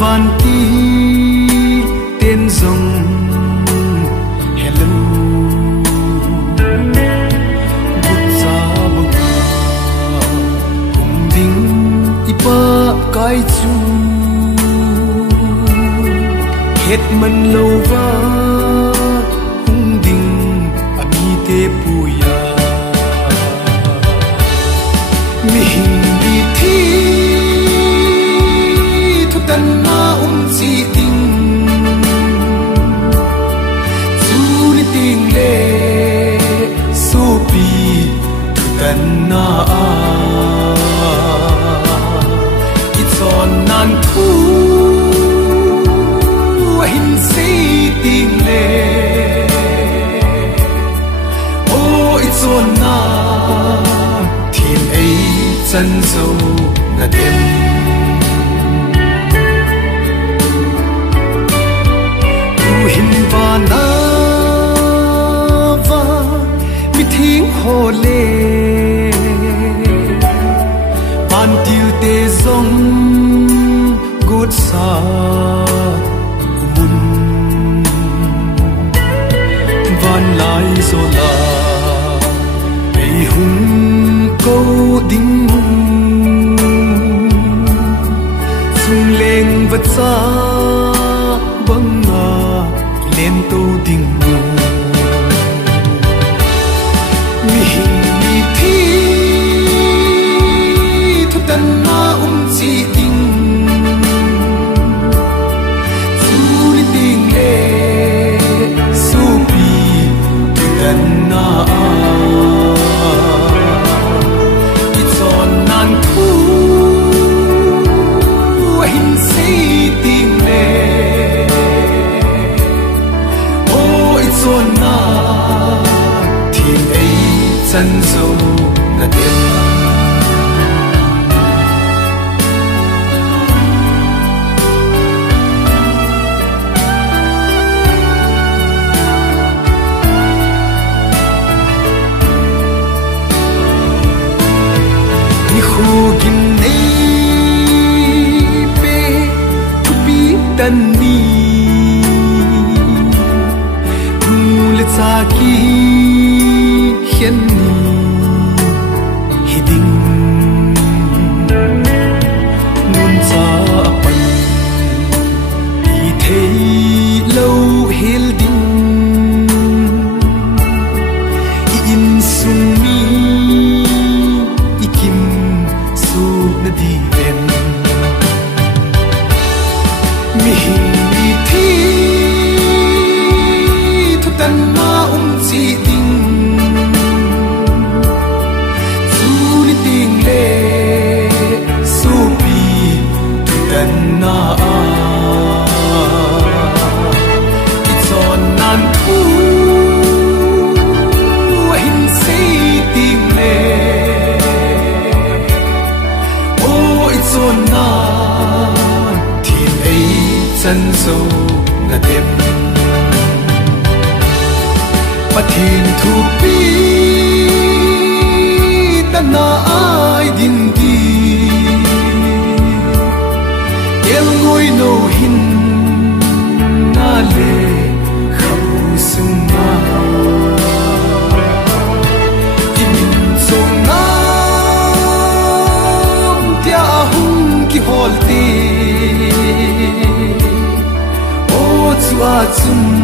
van ti tên rồng hello bút ra bông hùng đinh ipa cái chu hết mình lâu va hùng đinh ami te puya mi hindi thi thu tan na si ting chu ni ting le su pi thu tan na it's on nan thu hin si ting le oh it's on na thiên ấy chân dâu là đêm hin va na va mi thing ho le van tiêu te zong good sa mun van lai zo la ei hung ko ding sung leng vật sa băng na lên tô đình mi mi thi thu tan na si ting su ni ting le su pi thu tan na it's on nan thu hin si ting le xuân na thiên ấy chân dâu là đêm ni khu kim nei pe tu pi tan ni sa ki hiền hi ding nun sa pan đi thấy lâu hel ding in sung mi ikim su na di ven mi thi thu tan na si ting su ni ting le su pi thu tan na it's on nan thu hin si ting le oh it's on na thiên ấy chân dâu là đêm thiên thu pi ta na ai din đi el ngôi nô hin na le khâu sung na tim sung na tia hung ki hol ti o chua chum